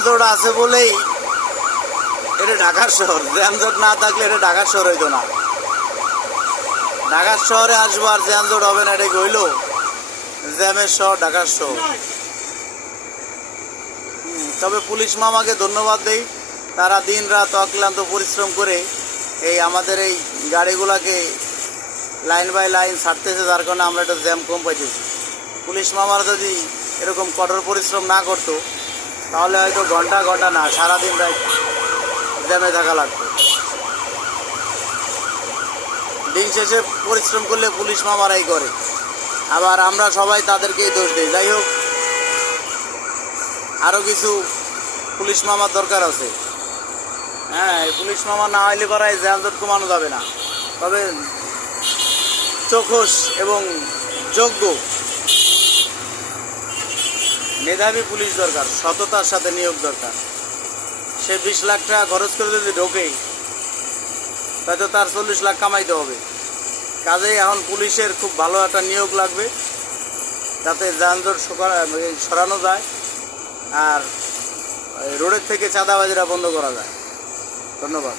যানজট আছে বলেই এটা ঢাকার শহর। যানজট না থাকলে এটা ঢাকার শহর হইতো না। ঢাকার শহরে আসবো আর যানজট হবে না, এটা হইল জ্যামের শহর ঢাকার শহর। তবে পুলিশ মামাকে ধন্যবাদ দেই, তারা দিন রাত অক্লান্ত পরিশ্রম করে এই আমাদের এই গাড়িগুলাকে লাইন বাই লাইন ছাড়তেছে, যার কারণে আমরা একটা জ্যাম কম পাইতেছি। পুলিশ মামারা যদি এরকম কঠোর পরিশ্রম না করতো তাহলে হয়তো ঘন্টা ঘন্টা না সারাদিন রাত জ্যামে থাকা লাগতো। দিন শেষে পরিশ্রম করলে পুলিশ মামারাই করে, আবার আমরা সবাই তাদেরকেই দোষ দিই। যাই হোক, আরও কিছু পুলিশ মামার দরকার আছে। হ্যাঁ, এই পুলিশ মামা না হইলে পরে যানজট কমানো যাবে না। তবে চোখস এবং যোগ্য মেধাবী পুলিশ দরকার, সততার সাথে নিয়োগ দরকার। সে 20 লাখ টাকা খরচ করে যদি ঢোকেই, হয়তো তার 40 লাখ কামাইতে হবে। কাজেই এখন পুলিশের খুব ভালো একটা নিয়োগ লাগবে, যাতে যানজট সরানো যায় আর রোডের থেকে চাঁদাবাজিরা বন্ধ করা যায়। ধন্যবাদ।